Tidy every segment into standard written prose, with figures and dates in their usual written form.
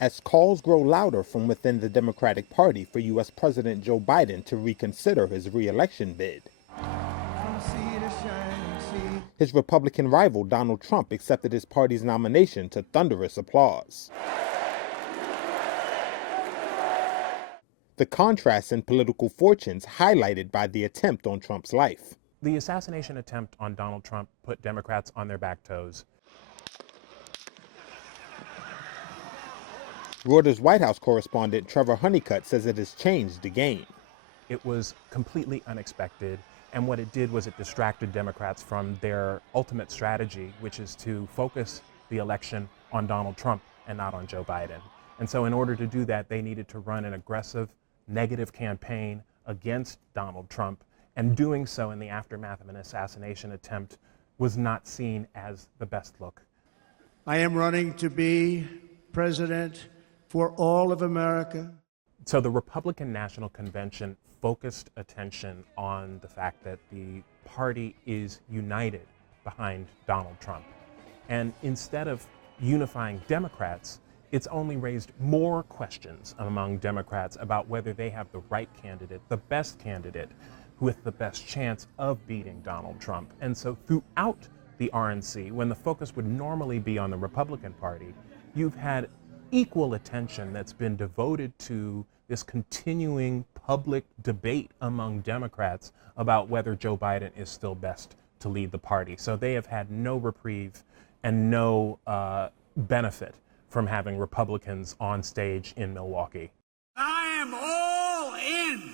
as calls grow louder from within the Democratic Party for U.S. President Joe Biden to reconsider his re-election bid. His Republican rival Donald Trump accepted his party's nomination to thunderous applause. The contrast in political fortunes highlighted by the attempt on Trump's life. The assassination attempt on Donald Trump put Democrats on their back toes. Reuters White House correspondent Trevor Honeycutt says it has changed the game. It was completely unexpected, and what it did was it distracted Democrats from their ultimate strategy, which is to focus the election on Donald Trump and not on Joe Biden. And so in order to do that, they needed to run an aggressive, negative campaign against Donald Trump, and doing so in the aftermath of an assassination attempt was not seen as the best look. I am running to be president for all of America. So the Republican National Convention focused attention on the fact that the party is united behind Donald Trump. And instead of unifying Democrats, it's only raised more questions among Democrats about whether they have the right candidate, the best candidate, with the best chance of beating Donald Trump. And so throughout the RNC, when the focus would normally be on the Republican Party, you've had equal attention that's been devoted to this continuing public debate among Democrats about whether Joe Biden is still best to lead the party. So they have had no reprieve and no benefit from having Republicans on stage in Milwaukee. I am all in.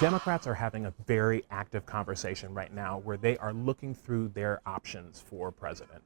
Democrats are having a very active conversation right now where they are looking through their options for president,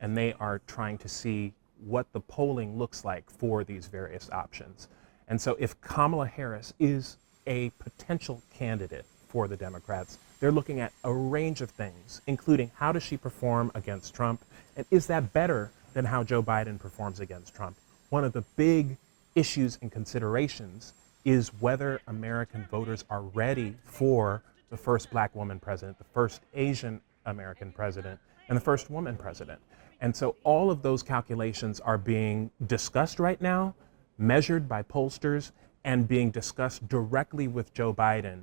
and they are trying to see what the polling looks like for these various options. And so if Kamala Harris is a potential candidate for the Democrats, they're looking at a range of things, including how does she perform against Trump, and is that better than how Joe Biden performs against Trump? One of the big issues and considerations is whether American voters are ready for the first black woman president, the first Asian American president, and the first woman president. And so all of those calculations are being discussed right now, measured by pollsters, and being discussed directly with Joe Biden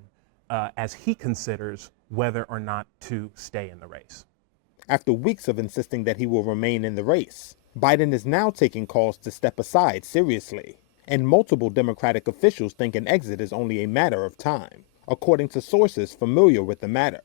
as he considers whether or not to stay in the race. After weeks of insisting that he will remain in the race, Biden is now taking calls to step aside seriously, and multiple Democratic officials think an exit is only a matter of time, according to sources familiar with the matter.